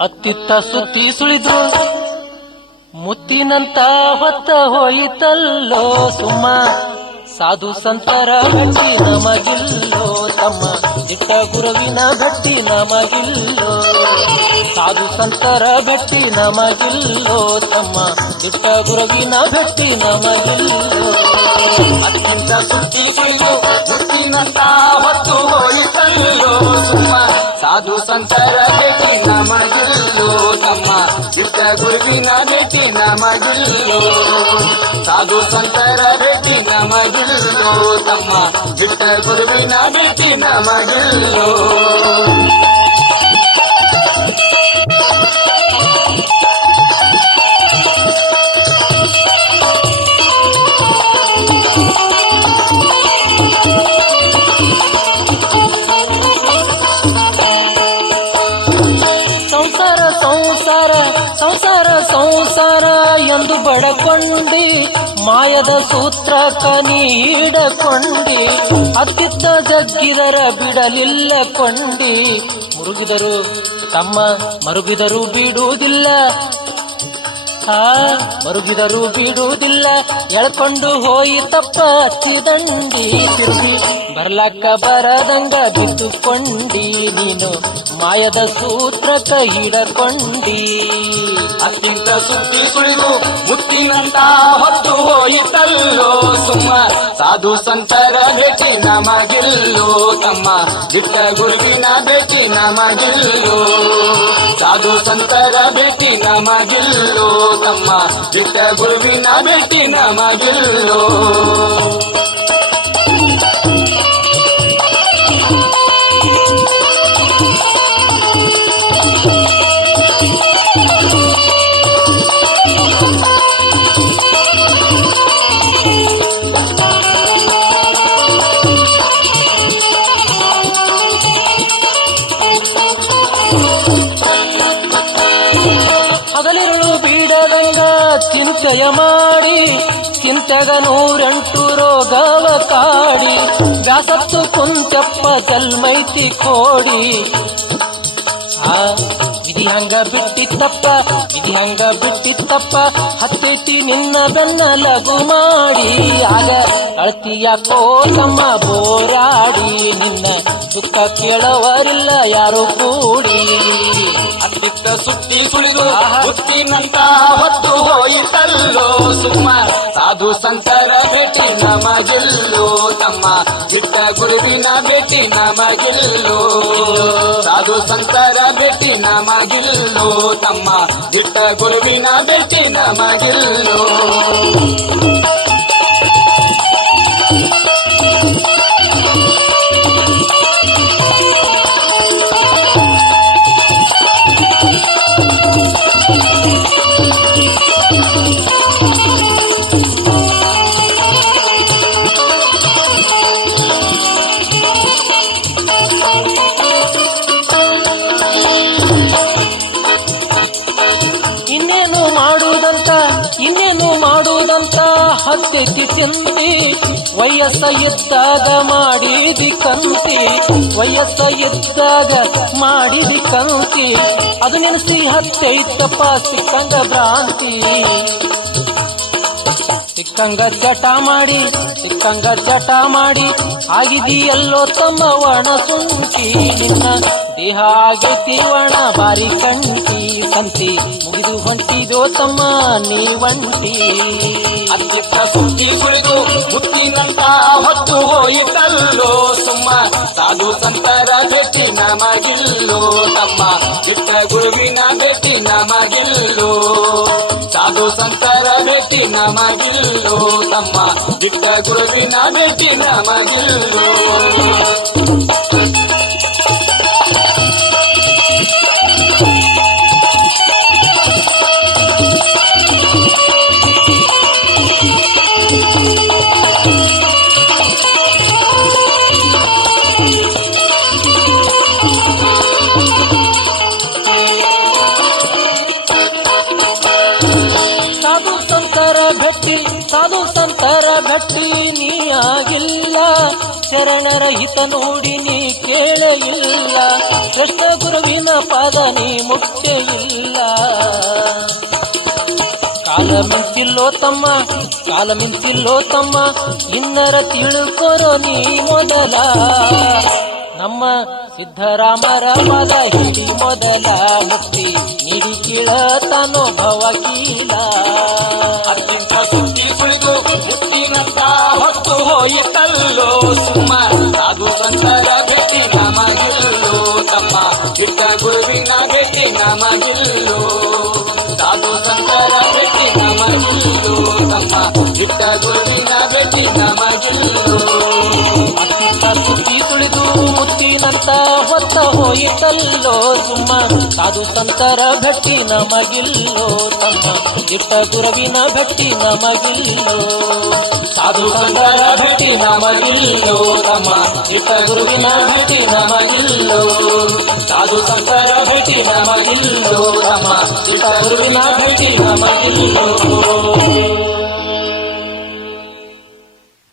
ಅತ್ತಿತ್ತ ಸುತ್ತಿ ಸುಳಿದ್ರು ಮುತ್ತಿನಂತ ಹೊತ್ತ ಹೋಯಿತಲ್ಲೋ ಸುಮ್ಮ. ಸಾಧು ಸಂತರ ಭಟ್ಟಿ ನಮಗಿಲ್ಲೋ ತಮ್ಮ. ಚಿಟ್ಟ ಗುರುವಿನ ಭಟ್ಟಿ ನಮಗಿಲ್ಲೋ. ಸಾಧು ಸಂತರ ಭಟ್ಟಿ ನಮಗಿಲ್ಲೋ ತಮ್ಮ. ಚಿಟ್ಟ ಗುರುವಿನ ಭಟ್ಟಿ ನಮಗಿಲ್ಲೋ. ಅತ್ಯಂತ ಸುತ್ತಿ ಸುಳಿದು ನಮಗಿಲ್ಲೋ ಸಾಧು ಸಂತರ ಭೇಟಿ ನಮಗಿಲ್ಲೋ ತಮ್ಮ ಬಿಟ್ಟ ಗುರುವಿನ ಭೇಟಿ ನಮಗಿಲ್ಲೋ ಎಂದು ಬಡಕೊಂಡಿ ಮಾಯದ ಸೂತ್ರ ಕನೀಡಕೊಂಡಿ ಅತ್ತಿತ್ತ ಜಗ್ಗಿದರ ಬಿಡಲಿಲ್ಲ ಕೊಂಡಿ. ಮುರುಗಿದರು ತಮ್ಮ ಮರುಗಿದರೂ ಬಿಡುವುದಿಲ್ಲ ಆ ಮರುಗಿದರು ಬಿಡುವುದಿಲ್ಲ. ಎಳ್ಕೊಂಡು ಹೋಯಿತಪ್ಪ ಹಚ್ಚಿದಂಡಿ. ಬರ್ಲಕ್ಕ ಬರದಂಗ ಬಿದ್ದುಕೊಂಡಿ ನೀನು. ಮಾಯದ ಸೂತ್ರಕ ಹಿಡಕೊಂಡಿ. ಅತ್ಯಂತ ಸುತ್ತಿ ಸುಳಿದು ಮುತ್ತಿನಂತ ಹೊತ್ತು ಹೋಯಿತಲ್ಲೋ. ಸಾಧು ಸಂತರ ಭೇಟಿ ನಮಗಿಲ್ಲೋ ತಮ್ಮ ದಿಟ್ಟ ಗುರುವಿನ ಭೇಟಿ ನಮಗಿಲ್ಲೋ. ಸಾಧು ಸಂತರ ಭೇಟಿ ನಮಗಿಲ್ಲೋ ತಮ್ಮ ದಿಟ್ಟ ಗುರುವಿನ ಭೇಟಿ ನಮಗಿಲ್ಲೋ. ಚಿಂತೆಯ ಮಾಡಿ, ಚಿಂತೆಗ ನೂರೆಂಟು ರೋಗವ ಕಾಡಿ, ವ್ಯಾಸತ್ತು ಕುಂತಪ್ಪ ಜಲ್ಮೈತಿ ಕೋಡಿ. ಆ ವಿಧಿ ಹಂಗ ಬಿಟ್ಟಿತ್ತಪ್ಪ ವಿಧಿ ಹಂಗ ಬಿಟ್ಟಿತ್ತಪ್ಪ, ಹತ್ತೈತಿ ನಿನ್ನ ಬೆನ್ನ ಲಘು ಮಾಡಿ. ಆಗ ಅಳತಿಯ ಕೋಸಮ್ಮ ಬೋರಾಡಿ, ನಿನ್ನ ಸುಖ ಕೇಳವರಿಲ್ಲ ಯಾರು ಕೂಡಿ. ಅತ್ತಿತ್ತ ಸುತ್ತಿ ಸುಳಿದು ಮುತ್ತಿನಂತ ಹೊತ್ತು ಹೋಯಿತಲ್ಲೋ ಸುಮ್ಮ ಸಾಧು ಸಂತರ ಭೇಟಿ ನಮಗಿಲ್ಲೋ ತಮ್ಮ ದಿಟ್ಟ ಗುರುವಿನ ಭೇಟಿ ನಮಗಿಲ್ಲೋ ಸಾಧು ಸಂತರ ಭೇಟಿ ನಮಗಿಲ್ಲೋ ತಮ್ಮ ದಿಟ್ಟ ಗುರುವಿನ ಭೇಟಿ ನಮಗಿಲ್ಲೋ ಇನ್ನೇನು ಮಾಡುವುದಂತ ಹತ್ತೈತಿ ತಿಂತಿ ವಯಸ್ಸ ಎತ್ತಾಗ ಮಾಡಿದಿ ಕಂತಿ, ವಯಸ್ಸ ಎತ್ತಾಗ ಮಾಡಿದಿ ಕಂತಿ. ಅದು ನೆನೆಸಿ ಹತ್ತೈತಪ್ಪ ಸಿಕ್ಕಂಗ ಭ್ರಾಂತಿ. ಸಿಕ್ಕಂಗ ಜಟ ಮಾಡಿ, ಸಿಕ್ಕಂಗ ಜಟ ಮಾಡಿ, ಆಗಿದೆಯಲ್ಲೋ ತಮ್ಮ ಒಣ ಸುಂಕಿ. ನಿನ್ನ ದೇಹ ಆಗೈತಿ ಬಾರಿ ಕಂಟಿ ಸಂತಿ. ಮುಗಿದು ಹೊಂಟಿದೋ ತಮ್ಮ ನೀವಂಟಿ ಅತ್ಯಕ್ಕ ಸುತ್ತಿ ಕುಳಿದು ಮುತ್ತಿನಂತ ಹೊತ್ತು ಹೋಯಿತಲ್ಲೋ ಸುಮ್ಮ. ಸಾಧು ಸಂತರ ಭೇಟಿ ನಮಗಿಲ್ಲೋ ತಮ್ಮ. ಚಿಟ್ಟ ಗುರುವಿನ ಭೇಟಿ ನಮಗಿಲ್ಲೋ. ಸಾಧು ಸಂತರ ಭೇಟಿ ನಮಗಿಲ್ಲೋ ತಮ್ಮ. ಬಿಟ್ಟ ಗುರುವಿನ ಭೇಟಿ ನಮಗಿಲ್ಲೋ. ನೀ ಆಗಿಲ್ಲ ಶರಣರ ಹಿತ ನೋಡಿ ನೀ ಕೇಳೇ ಇಲ್ಲ ಕೃಷ್ಣ ಗುರುವಿನ ಪಾದ ನೀ ಮುಟ್ಟೆ ಇಲ್ಲ ಕಾಲ ಮಿಂಚಿಲ್ಲೋ ತಮ್ಮ, ಕಾಲ ಮಿಂಚಿಲ್ಲೋ ತಮ್ಮ, ಇನ್ನರ ತಿಳ್ಕೊರೋ ನೀ ಮೊದಲ. ನಮ್ಮ ಸಿದ್ದರಾಮರ ಪದ ಹಿಡಿ ಮೊದಲ. ಮುಕ್ತಿ ನೀಡಿ ತನೋಭವ ಕೀಲ. ಅತ್ಯಂತ ಹೊತ್ತ ಹೋಯಿತಲ್ಲೋ ಸುಮ್ಮ ಸಾಧು ಸಂತರ ಭಟ್ಟಿ ನಮಗಿಲ್ಲೋ ತಮ್ಮ ಇಟ್ಟ ಗುರುವಿನ ಭಟ್ಟಿ ನಮಗಿಲ್ಲೋ ಸಾಧು ಸಂತರ ಭಟ್ಟಿ ನಮಗಿಲ್ಲೋ ತಮ್ಮ ಇಟ್ಟ ಗುರುವಿನ ಭಟ್ಟಿ ನಮಗಿಲ್ಲೋ ಸಾಧು ಸಂತರ ಭಟ್ಟಿ ನಮಗಿಲ್ಲೋ ತಮ್ಮ ಇಟ್ಟ ಗುರುವಿನ ಭಟ್ಟಿ ನಮಗಿಲ್ಲೋ